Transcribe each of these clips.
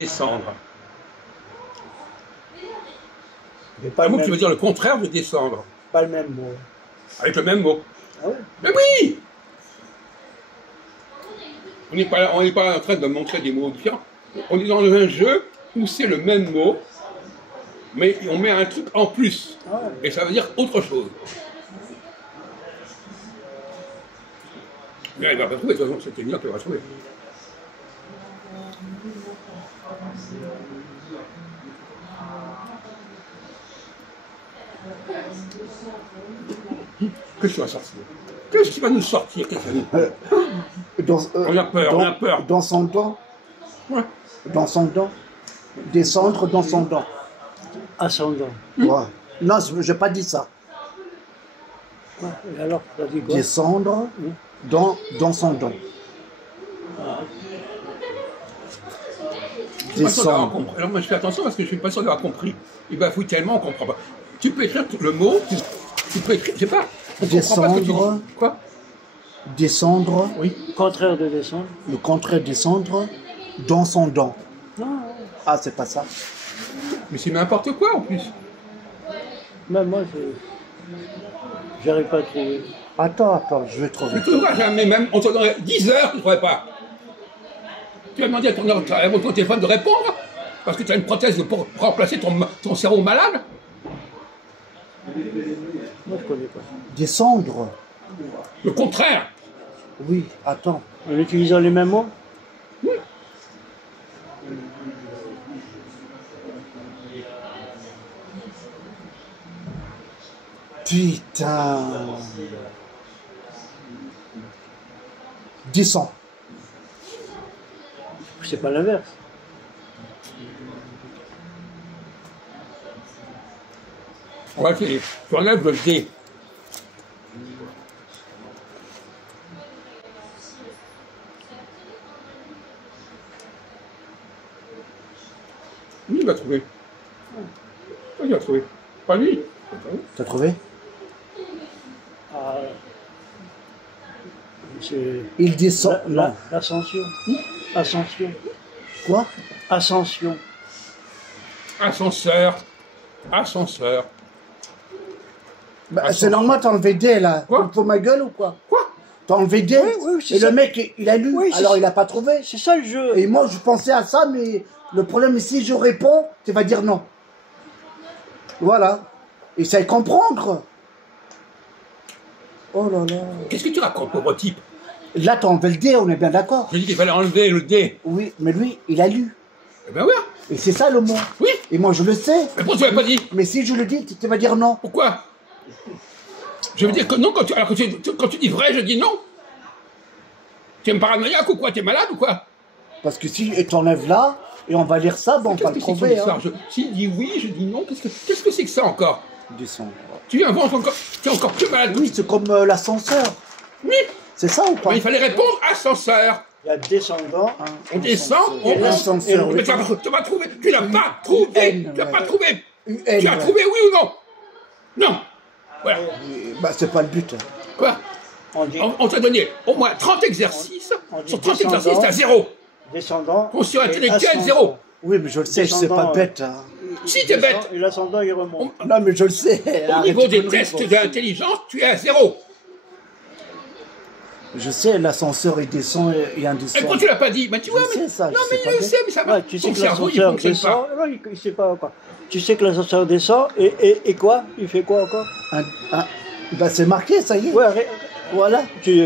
descendre. Mais pas Un le mot même, qui veut dire le contraire de descendre. pas le même mot. Avec le même mot. Ah ouais? Mais oui! On n'est pas en train de montrer des mots différents. On est dans un jeu où c'est le même mot, mais on met un truc en plus. Ah ouais. Et ça veut dire autre chose. Mais il va pas trouver, de toute façon, c'était bien qu'il va trouver. Qu'est-ce qui va sortir? Qu'est-ce qui va nous sortir? On a peur, on a peur. Dans son dent. Ouais. Dans son dent. Descendre dans son dent. Ascendant. Ouais. Non, je n'ai pas dit ça. Ouais, et alors, ça dit quoi? Descendre dans son dent. Je suis pas sûr d'avoir Descendre. compris. Alors moi je fais attention parce que je suis pas sûr d'avoir compris. Il bafouille tellement, on comprend pas. Tu peux écrire le mot, tu peux écrire, je sais pas. On comprend pas ce que tu Descendre. dis. Quoi? Descendre. Oui. Contraire de descendre. Le contraire descendre dans son dent. Non, Ah, c'est pas ça. Mais c'est n'importe quoi en plus. même moi, j'arrive pas à trouver. Attends, je vais trouver. Mais tu ne trouveras jamais, même on te donnerait 10 heures, tu ne trouverais pas. Tu vas demander à ton téléphone de répondre parce que tu as une prothèse pour remplacer ton cerveau malade. Moi, je connais pas. Descendre. Le contraire. Oui, attends. En utilisant les mêmes mots? Putain. Descend. C'est pas l'inverse. On va essayer. Tu enlèves le D. Lui, il va trouver. Il va trouver. Pas lui. T'as trouvé? Ah, c'est Il descend. Non. l'ascension. Ascension. Quoi? Ascension. Ascenseur. Ascenseur. Bah, c'est normal, t'as enlevé D là. Quoi? Pour ma gueule ou quoi? Quoi? T'as enlevé D oui, c'est et ça. le mec, il a lu, Oui, c'est alors ça. il a pas trouvé. C'est ça le jeu. Et moi, je pensais à ça, mais le problème, si je réponds, tu vas dire non. Voilà. Essaye de comprendre. Oh là là. Qu'est-ce que tu racontes, pauvre type? Là, t'as enlevé le D, on est bien d'accord. J'ai dit qu'il fallait enlever le D. Oui, mais lui, il a lu. Eh ben ouais. Et c'est ça le mot. Oui. Et moi, je le sais. Mais pourquoi tu l'as pas dit? Mais si je le dis, tu vas dire non. Pourquoi? Je veux dire que non, alors quand tu dis vrai, je dis non. Tu es paranoïaque ou quoi? Tu es malade ou quoi? Parce que si tu enlèves là, et on va lire ça, bon, on va le Qu'est-ce que c'est que trouver. son Hein. histoire? S'il dit oui, je dis non. Qu'est-ce que c'est que ça encore? Descendre. Tu inventes encore. Tu es encore plus malade. Oui, c'est comme l'ascenseur. Oui. C'est ça ou pas? Mais il fallait répondre ascenseur. Il y a descendant. On descend, on Et l'ascenseur. Mais tu vas trouver. Tu n'as pas trouvé. Tu n'as pas trouvé. UN, Tu as trouvé oui ou non? Non. Voilà. Bah, c'est pas le but. Quoi? On dit On t'a donné au moins 30 exercices. On dit Sur 30 descendant. exercices, t'as 0. descendant. Conscient et intellectuel, ascendant. 0. Oui, mais je le sais, c'est pas Descendant, bête. Hein. Si t'es bête, Et l'ascendant, il remonte. Non, mais je le sais. au Arrête niveau de des conneries, tests bon. d'intelligence, tu es à 0. Je sais, l'ascenseur, il descend et un Et descend. pourquoi tu l'as pas dit? Ben tu vois, Je mais. sais ça, Non, je mais sais pas il le bien. sait, mais ça va. Ouais, tu sais Ton que cerveau, il l'ascenseur fonctionne descend. pas. Non, il sait pas encore. Tu sais que l'ascenseur descend et quoi? Il fait quoi encore? Bah, c'est marqué, ça y est. Ouais, voilà.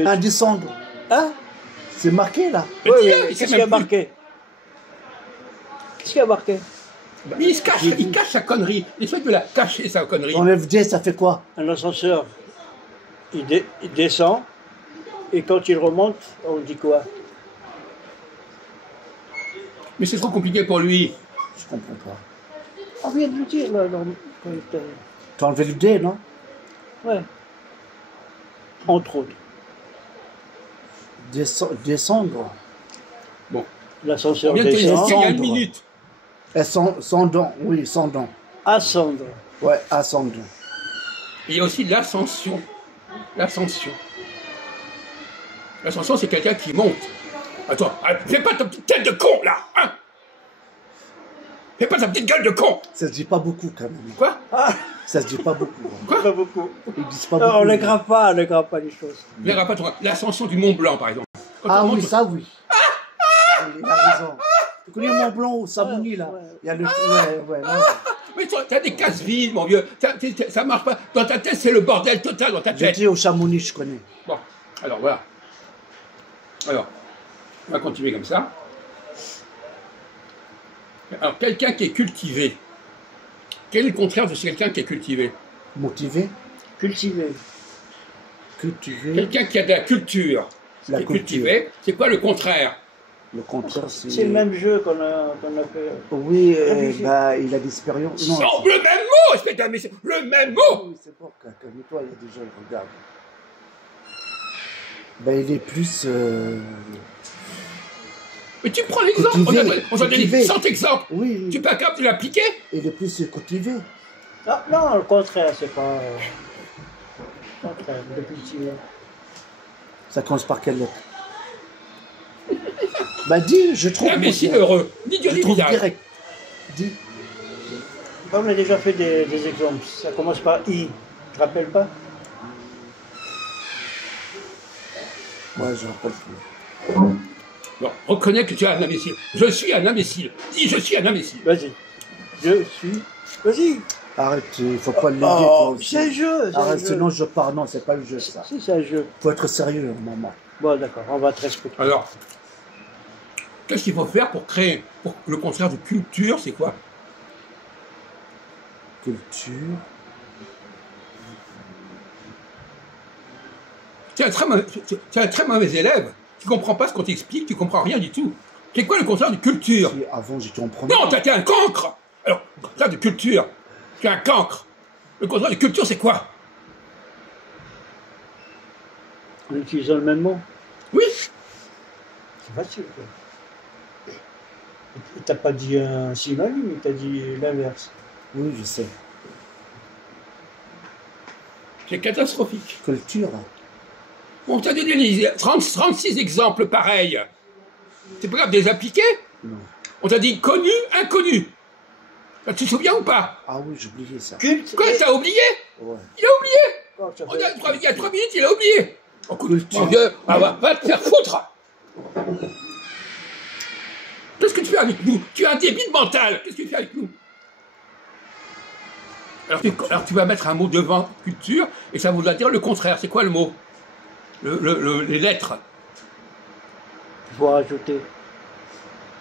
Un descendre. Hein? C'est marqué, là. Mais Ouais, tiens, ouais, il qu'est-ce sait qu'il y a même plus. marqué? Qu'est-ce qu'il y a marqué? Mais il se cache, il cache sa connerie. Il souhaite de la cacher, sa connerie. Enlève D, ça fait quoi? Un ascenseur, il descend, et quand il remonte, on dit quoi? Mais c'est trop compliqué pour lui. Je comprends pas. On vient de le dire, là. Non, quand il était- T'as enlevé le D, non? ouais. Entre autres. Descendre. Bon. L'ascenseur Combien de temps il descend, restait? Il y a une Descendre. minute. Et sans dents, oui, sans dents. ascendre. Ouais, ascendre. Il y a aussi l'ascension. L'ascension. L'ascension, c'est quelqu'un qui monte. Attends, fais pas ta petite tête de con, là, hein. Fais pas ta petite gueule de con. Ça se dit pas beaucoup quand même. Quoi? Ça se dit pas beaucoup. Hein. Quoi? Pas beaucoup. Ils disent pas Non, beaucoup. on ne grave pas, on ne grave pas les choses. Verra pas toi. L'ascension du Mont Blanc, par exemple. Quand Ah on oui, monte- ça oui. Il a raison. Tu connais Mont Blanc ou Samouni là? Ouais. Il y a le. Ouais, non. Mais t'as des cases vides, mon vieux. Ça marche pas. Dans ta tête, c'est le bordel total dans ta J'ai tête. dit au Chamonix, je connais. Bon, alors voilà. Alors, on va continuer comme ça. Alors, quelqu'un qui est cultivé. Quel est le contraire de quelqu'un qui est cultivé? Motivé, Cultiver. cultivé. Quelqu'un qui a de la culture. La Qui est culture. cultivé, c'est quoi le contraire? Le contraire, c'est. C'est le même jeu qu'on a fait. Oui, Réfléchis. bah, il a d'expérience. Non, Oh, le même mot, espèce d'imbécile. Le même mot. oui, c'est bon, calme-toi, il y a des gens qui regardent. Ben, il est plus. Mais tu prends l'exemple. Cultivé, On a donné cultivé. 100 exemples. Oui, Tu es pas capable de l'appliquer? il est plus cultivé. Non, non, le contraire, c'est pas. Le contraire, de cultiver. Ça commence par quelle lettre? Bah, dis, je trouve. Imbécile heureux. Dis Dieu Je du trouve visage. direct. Dis. On a déjà fait des exemples. Ça commence par I. Tu te rappelles pas? Moi, je ne rappelle plus. Bon, reconnais que tu es un imbécile. Je suis un imbécile. Dis, je suis un imbécile. Vas-y. Je suis. Vas-y. Arrête, il faut pas le dire. Oh, c'est un jeu. c'est un Arrête, jeu. sinon je pars. Non, c'est pas le jeu, ça. Si, c'est un jeu. Faut être sérieux, maman. Bon, d'accord, on va te respecter. Alors, qu'est-ce qu'il faut faire pour créer pour le contraire de culture, c'est quoi? Culture. Tu es un très mauvais élève. Tu comprends pas ce qu'on t'explique, tu comprends rien du tout. C'est quoi le contraire de culture? Si avant j'étais en premier. Non, t'es un cancre. Alors, le contraire de culture, tu es un cancre. Le contraire de culture, c'est quoi? En utilisant le même mot. Oui. C'est facile, quoi. Et t'as pas dit un synonyme, t'as dit l'inverse. Oui, je sais. C'est catastrophique. Culture. On t'a donné 36 exemples pareils. C'est pas grave de les appliquer? Non. On t'a dit connu, inconnu. Tu te souviens ou pas? Ah oui, j'ai oublié ça. Culte. Quoi, t'as oublié? Ouais. Il a oublié. Oh, ça On fait- il y a 3 minutes, il a oublié. Oh, Culture. mon Dieu, va te faire foutre. Qu'est-ce que tu fais avec nous? Tu as un débile mental. Qu'est-ce que tu fais avec nous? Alors tu vas mettre un mot devant culture et ça voudra dire le contraire. C'est quoi le mot? Les lettres. Il faut rajouter.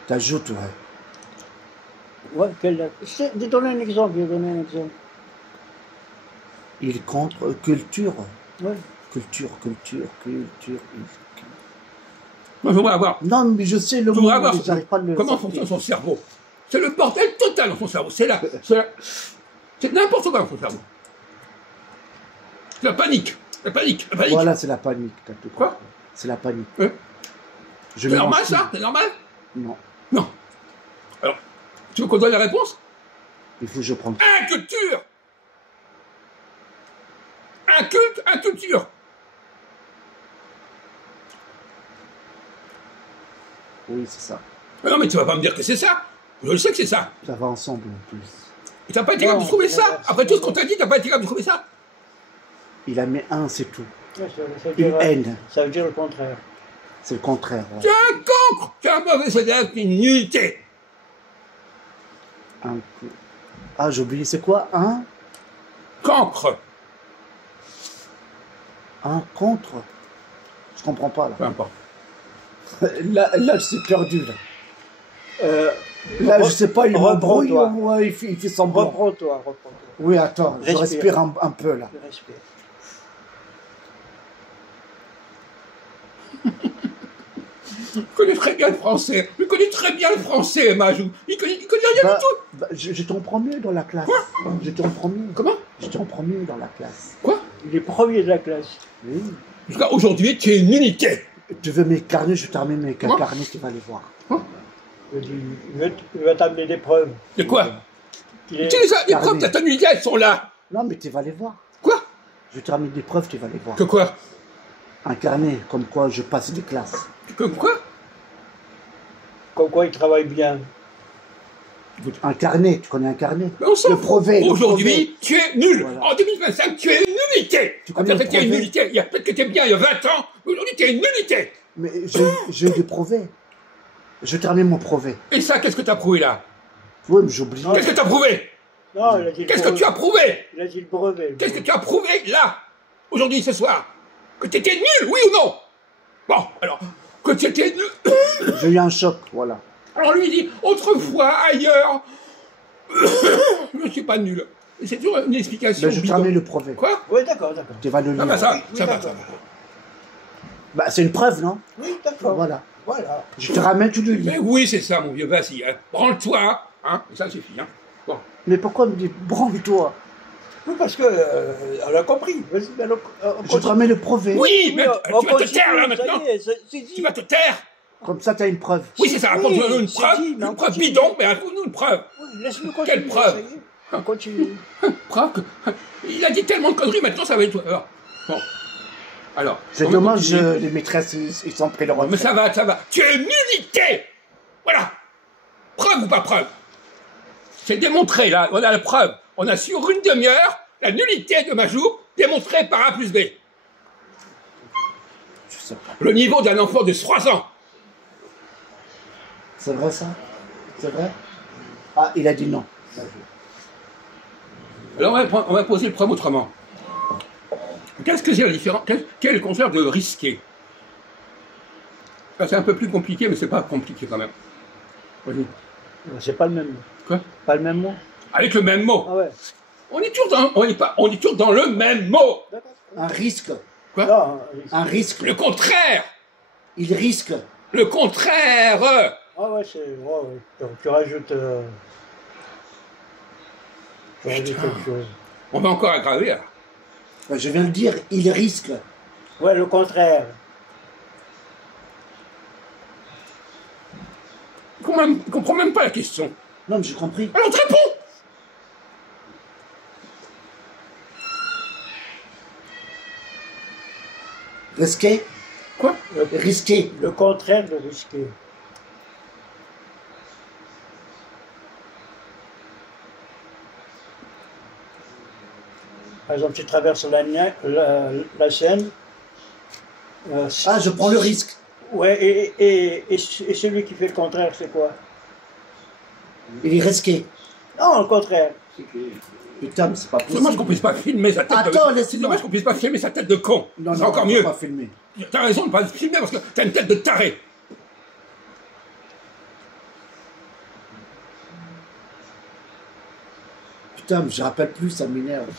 T'ajoutes, ouais. Ouais, quelle lettre? J'ai donné un exemple, j'ai donné un exemple. Il contre culture. Ouais. Culture. Moi, je voudrais avoir. Non, mais je sais le Je mot, voudrais avoir mais j'arrive pas à le comment sortir. fonctionne son cerveau. C'est le bordel total dans son cerveau. C'est n'importe quoi dans son cerveau. C'est la panique. La panique. Voilà, c'est la panique. t'as tout Quoi? compris. C'est la panique. Hein? Je C'est normal mélange ça? tout. C'est normal? Non. Non. Alors, tu veux qu'on donne la réponse? Il faut que je prenne. Inculture. Inculte, inculture. Oui, c'est ça. Mais non, mais tu vas pas me dire que c'est ça. Je le sais que c'est ça. Ça va ensemble en plus. Et t'as pas été capable de trouver ça? Après tout ce qu'on t'a dit, t'as pas été capable de trouver ça? Il a mis un, c'est tout. Ouais, ça veut Une dire- haine. Ça veut dire le contraire. C'est le contraire. ouais. Tu es un cancre. Tu es un mauvais élève, tu es une nullité. Un peu. Ah, j'ai oublié, c'est quoi? Cancre. Un contre? Je comprends pas Peu là. importe. Là, je suis perdu là. Là, Re- je sais pas, il reprends-toi. m'embrouille, ouais, il fait semblant. Reprends-toi, reprends-toi. Oui, attends, je Respire. respire un peu là. Respire. Je connais très bien le français. Je connais très bien le français, Majou. Il connaît rien Bah, du tout. j'étais en premier dans la classe. J'étais en premier. Comment? J'étais en premier dans la classe. Quoi? Il est premier de la classe. Oui. Jusqu'à aujourd'hui, tu es une unité. Tu veux mes carnets, je termine mes Quoi carnets, tu vas les voir. Il va t'amener des preuves. De quoi? Il est- Tu les as, les Carnet. preuves de ta unité, elles sont là. Non, mais tu vas les voir. Quoi? Je te ramène des preuves, tu vas les voir. Que quoi? Un carnet, comme quoi je passe des classes. Que quoi? Comme quoi il travaille bien. Un carnet, tu connais un carnet? Mais on s'en Le fout. brevet. le brevet. Aujourd'hui, tu es nul. Voilà. En 2025, tu es une nullité. Tu connais le Peut-être que tu es une brevet? nullité. Il y a peut-être que tu es bien il y a 20 ans, mais aujourd'hui, tu es une nullité. Mais j'ai eu des brevets. Je termine mon brevet. Et ça, qu'est-ce que tu as prouvé là? Oui, mais j'ai oublié. Qu'est-ce que tu as prouvé? Non, il a dit le Qu'est-ce que brevet. tu as prouvé? Il a dit le brevet. le Qu'est-ce que brevet. tu as prouvé là, aujourd'hui, ce soir? Que tu étais nul, oui ou non? Bon, alors, que tu étais nul. J'ai eu un choc, voilà. Alors lui, il dit, autrefois, ailleurs, je ne suis pas nul. Et c'est toujours une explication. Mais je bidon. termine le brevet. Quoi? Oui, d'accord, d'accord. Tu vas le lire. Ah bah ça, Oui, ça va, d'accord. ça va. Bah, c'est une preuve, non? Oui, d'accord. Voilà. Voilà. Je te ramène, tu le lis. Mais oui, c'est ça, mon vieux, vas-y, hein. Branle-toi, hein, et ça suffit, hein. Bon. Mais pourquoi me dis branle-toi? Oui, parce que on a compris. Vas-y, mais Je te ramène le brevet. Oui, mais on tu vas te continue, taire, là, ça maintenant. y est, c'est dit. Tu vas te taire. Comme ça, tu as une preuve. Oui, c'est ça, Oui, apporte-nous une c'est preuve, dit, mais on une preuve continue. bidon, mais raconte-nous une preuve. Oui, laisse-nous continuer. Quelle preuve? ça y est. On continue. Preuve que... Il a dit tellement de conneries, maintenant ça va être... Alors, bon. Alors... C'est on va dommage, continuer. les maîtresses, ils sont pris leur Mais retraite. ça va, ça va. Tu es une nullité. Voilà. Preuve ou pas preuve? C'est démontré, là. On a la preuve. On a sur une demi-heure la nullité de Majou démontrée par A plus B. Je sais pas. Le niveau d'un enfant de 3 ans. C'est vrai, ça? C'est vrai? Ah, il a dit non. Alors on va poser le problème autrement. Qu'est-ce que c'est la différence? Quel est le contraire de risqué? Ah, c'est un peu plus compliqué, mais c'est pas compliqué quand même. Vas-y. C'est pas le même mot. Quoi? Pas le même mot. Avec le même mot. Ah ouais. On est toujours dans le même mot. D'accord. Un risque. Quoi? Non, Un risque. Le contraire. Il risque. Le contraire. ah ouais, c'est. Ouais, ouais. Donc, tu rajoutes. Tu rajoutes quelque chose. On va encore aggraver. Alors. Ben, je viens de dire, il risque. Ouais, le contraire. Il comprend même pas la question. Non, mais j'ai compris. Alors on te répond. Risqué. Quoi? Risqué. Le contraire de risquer. Par exemple, tu traverses la Seine. Ah, je prends le risque. Ouais, et celui qui fait le contraire, c'est quoi? Il est risqué. Non, le contraire. Putain, mais c'est pas C'est dommage possible. qu'on puisse pas filmer sa tête Attends, de... laisse-moi. C'est dommage qu'on puisse pas filmer sa tête de con. Non, C'est non, encore on peut mieux. pas filmer. T'as raison de pas le filmer parce que t'as une tête de taré. Putain, mais je rappelle plus, ça m'énerve.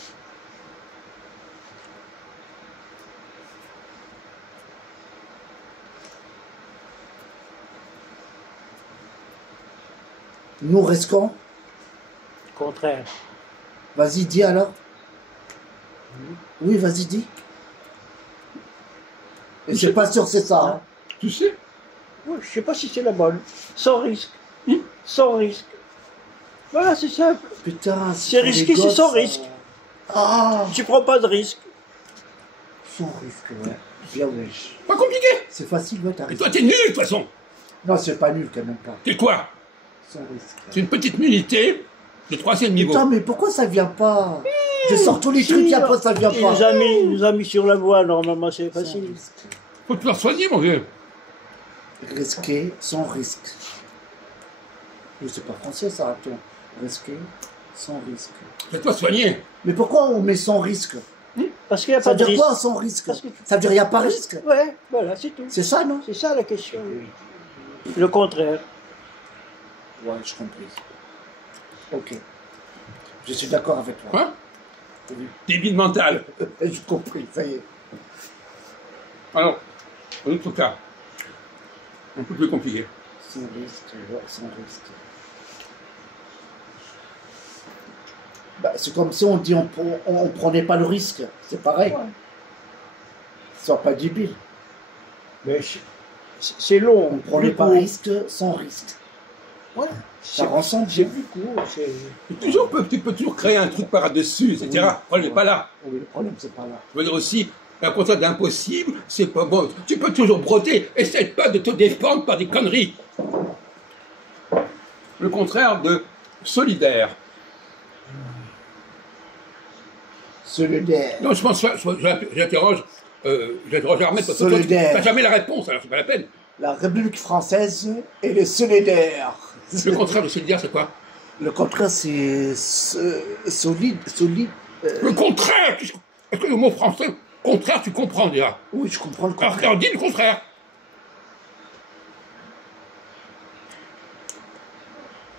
Nous risquons. Contraire. Vas-y, dis alors. Oui, vas-y, dis. Et c'est pas sûr, c'est ça. Hein. Tu sais? Ouais, je sais pas si c'est la bonne. Sans risque. Sans risque. Voilà, c'est simple. Putain, C'est pour les risqué, c'est gosses, sans risque. Ah, Tu prends pas de risque. sans risque, ouais. Bien, wesh. Pas compliqué. C'est facile, ouais, t'as Et raison. toi, t'es nul de toute façon. Non, c'est pas nul, quand même pas. T'es quoi? Sans risque. C'est une petite nullité de 3e niveau. Putain, mais pourquoi ça vient pas? Je sors tous les trucs et après ça vient Il pas. nous a mis sur la voie, normalement c'est Sans facile. risque. Faut te faire soigner, mon vieux. Risqué, sans risque. Mais c'est pas français ça, attends. Risqué, sans risque. Fais-toi soigner. Mais pourquoi on met sans risque? Parce qu'il n'y a Ça pas veut de dire risque. quoi sans risque? Parce que- Ça veut dire il n'y a pas risque? Ouais, voilà, c'est tout. C'est ça, non? C'est ça la question. Le contraire. Ouais, je compris. Ok. Je suis d'accord avec toi. Quoi? Oui. Débile mental. J'ai compris, ça y est. Alors, en autre cas, un peu plus compliqué. Sans risque, ouais, sans risque. Bah, c'est comme si on dit on prenait pas le risque. C'est pareil. Ouais. C'est pas débile. Mais c'est long. On prenait plus pas court. risque sans risque. Voilà. Ça ressemble. C'est plus court. Tu peux toujours créer un truc par-dessus, etc. Oui. Le problème n'est pas là. Oui, le problème, c'est pas là. Je veux dire aussi, un contrat d'impossible, c'est pas bon. Tu peux toujours broder. Essaye pas de te défendre par des conneries. Le contraire de solidaire. Solidaire. Non, je pense, j'interroge Armel, parce que Solidaire. tu n'as jamais la réponse, alors c'est pas la peine. La République française et les solidaires. Le contraire de solidaire, c'est quoi? Le contraire, c'est solide. Le contraire! Est-ce que le mot français, contraire, tu comprends déjà? Oui, je comprends le Alors, contraire. dis le contraire.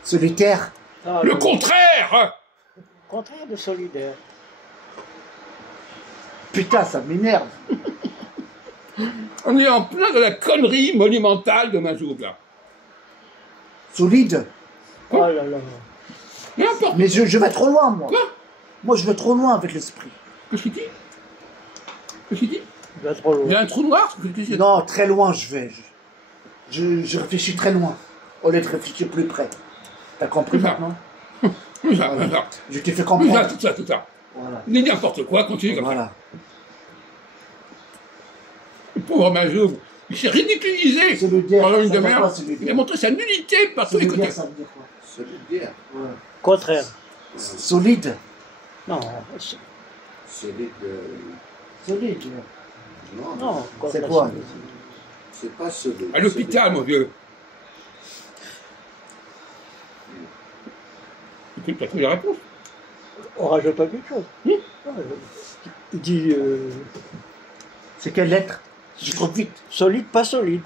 Solitaire. Ah, Le contraire! contraire de solidaire. Putain, ça m'énerve. On est en plein de la connerie monumentale de Majoub, là. Solide. Oh là là. N'importe. Mais je vais trop loin, moi. Quoi? Moi, je vais trop loin avec l'esprit. Qu'est-ce qu'il dit? Qu'est-ce qu'il dit? Il va trop Il y loin. a un trou noir? Ce que tu dis, Non, très loin, je vais. Je réfléchis très loin. Au lieu de réfléchir plus près. T'as compris C'est ça. maintenant? c'est ça, c'est ça. Je t'ai fait C'est ça, comprendre. c'est ça, c'est ça. Voilà. Dis n'importe quoi, continue comme ça. Voilà. Le pauvre Majoub, il s'est ridiculisé Solidaire, pendant une ça veut demi-heure. quoi, solidaire? Il a montré sa nullité par tous les côtés. Solidaire, ça veut dire quoi? Solidaire. Ouais. Contraire. Solide. Non. Solide. Solide. Non, Non. C'est contraire, quoi? c'est pas solide. À l'hôpital, mon vieux. Écoute, t'as trouvé la réponse. On rajoute pas quelque chose. Il dit C'est quelle lettre? Je trouve vite. solide, pas solide.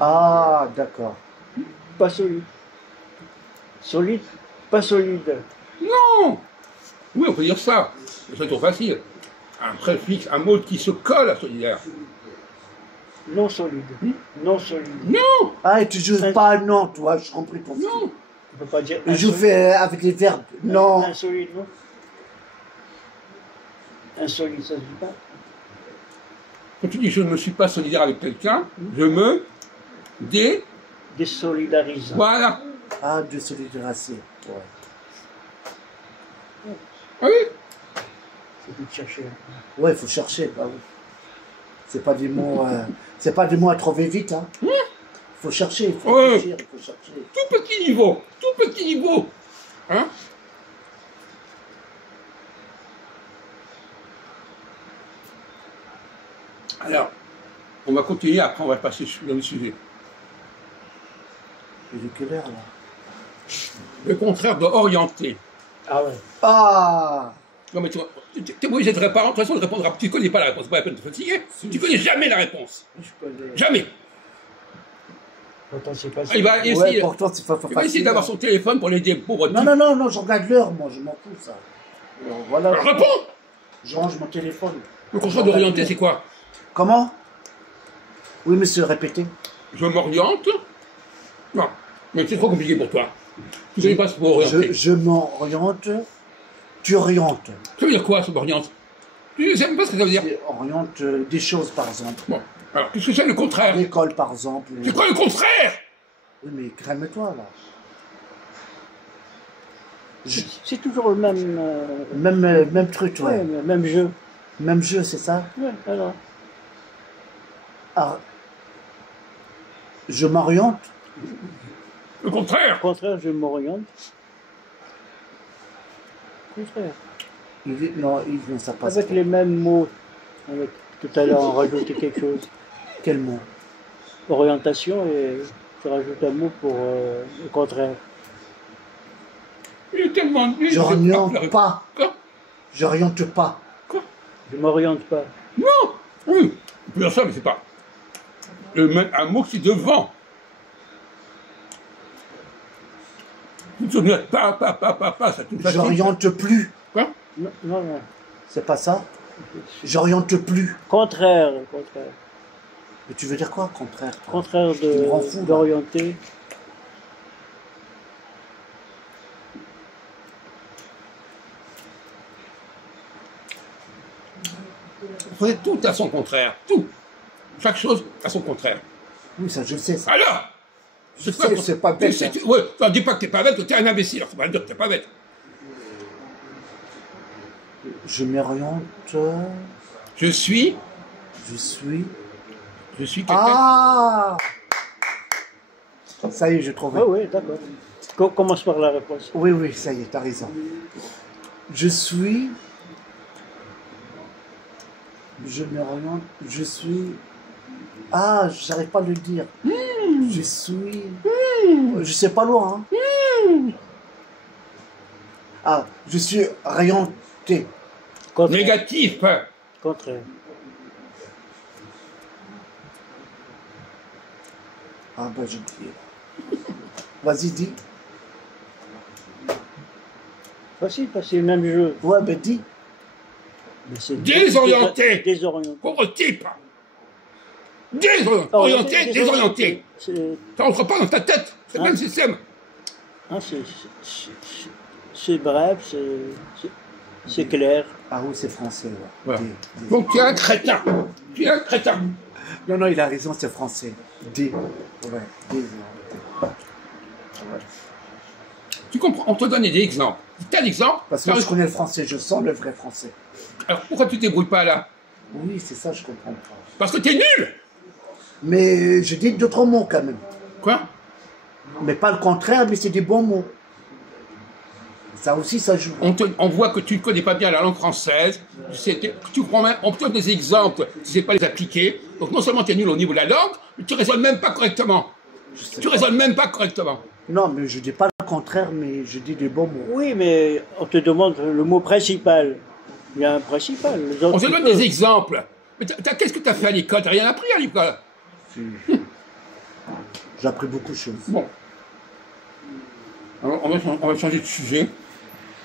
Ah, d'accord. Pas solide. Solide, pas solide. Non! Oui, on peut dire ça. Mais c'est trop facile. Un préfixe, un mot qui se colle à solidaire. Non solide. Non solide. Non! Ah, et tu joues pas non, toi, je compris ton style. Non! On peut pas dire Tu joues avec les verbes. Non. insolide, non. Insolide, ça se dit pas. Quand tu dis je ne suis pas solidaire avec quelqu'un, je me Désolidarise. Voilà. Ah, de solidarité. Ouais. Ah oui? C'est plus de chercher. Ouais, il faut chercher. Bah oui. C'est pas des mots. C'est pas des mots à trouver vite. Hein. Faut chercher. Il faut Ouais. réfléchir. Il faut chercher. Tout petit niveau. Tout petit niveau. Hein? Alors, on va continuer, après on va passer sur le sujet. Il est quelle heure là? Le contraire de orienter. Ah ouais. Ah. Non mais tu vois, t'es obligé de répondre, de toute façon de répondre, tu connais pas la réponse, c'est pas la peine de te fatiguer. Tu connais jamais la réponse. Je connais. Jamais. Pourtant, c'est pas Il va Ouais, essayer, pourtant, c'est pas il va essayer d'avoir son téléphone pour l'aider pauvre Non, type. non, non, non, je regarde l'heure, moi, je m'en fous, ça. Alors, voilà. Alors, réponds. Je range mon téléphone. Le contraire d'orienter, c'est quoi? Comment? Oui, monsieur, répétez. Je m'oriente. Non, mais c'est trop compliqué pour toi. Tu connais pas ce mot orienter. Je m'oriente. Tu orientes. Ça veut dire quoi, ce m'oriente? Tu sais même pas ce que ça veut dire. Tu orientes des choses, par exemple. Bon, alors, qu'est-ce que c'est le contraire? L'école, par exemple. C'est quoi le contraire? Oui, mais calme-toi, là. C'est toujours le même. Même truc, ouais. Ouais, même jeu. Même jeu, c'est ça? Ouais, alors. Ah, je m'oriente. Le contraire. Au contraire, je m'oriente. Au contraire. Non, ça passe Avec pas. les mêmes mots. Avec, tout à l'heure, on rajoutait quelque chose. Quel mot? Orientation et je rajoute un mot pour le contraire. Il est tellement nul. J'oriente pas. Quoi? J'oriente pas. Je m'oriente pas. Non. Oui, on peut dire ça, mais c'est pas. Un mot qui est devant. Tu ne pas, ça te fatigue. J'oriente plus. Quoi? Non, non, non. C'est pas ça? J'oriente plus. Contraire, contraire. Mais tu veux dire quoi, contraire? Contraire Tu me rends fou, là. d'orienter. Prenez tout à son contraire. Tout. Chaque chose à son contraire. Oui, ça, je sais. Ça. Alors, Je sais, c'est pas bête. Hein. Ouais, ne dis pas que t'es pas bête, que t'es un imbécile. Alors, faut pas dire que t'es pas bête. Je m'oriente. Je suis Je suis. quelqu'un. Ah! Ça y est, je trouve. Oui, oui, d'accord. Commence par la réponse. Oui, oui, ça y est, t'as raison. Je suis. Je m'oriente. Je suis. Ah, j'arrive pas à le dire. Je suis. Je sais pas loin. Hein. Ah, je suis orienté. Contraire. Négatif. Contraire. Ah, ben, je dis. Vas-y, dis. Facile, parce que c'est le même jeu. Ouais, ben, dis. Mais c'est Désorienté. Désorienté. Pauvre type. Désorienté, désorienté. C'est Ça rentre pas dans ta tête. C'est le Ah. même système. hein, c'est bref, c'est clair. Ah oui, c'est français. Ouais. Voilà. Dis. Donc tu es un crétin. Tu es un crétin. Non, non, il a raison, c'est français. Dis. Ouais, dis. Tu comprends? On te donne des exemples. Quel exemple? Parce que moi, je connais le français, je sens le vrai français. Alors pourquoi tu ne débrouilles pas là? Oui, c'est ça, je comprends pas. Parce que t'es nul. Mais je dis d'autres mots quand même. Quoi? Mais pas le contraire, mais c'est des bons mots. Ça aussi, ça joue. On voit que tu ne connais pas bien la langue française. Tu prends même, on te donne des exemples, tu ne sais pas les appliquer. Donc non seulement tu es nul au niveau de la langue, mais tu ne raisonnes même pas correctement. Tu raisonnes même pas correctement. Non, mais je dis pas le contraire, mais je dis des bons mots. Oui, mais on te demande le mot principal. Il y a un principal. Les autres, On te tu donne peux. des exemples. Mais qu'est-ce que tu as fait à l'école? Tu n'as rien appris à l'école. Si. J'ai appris beaucoup de choses. Bon. Alors, on va changer de sujet.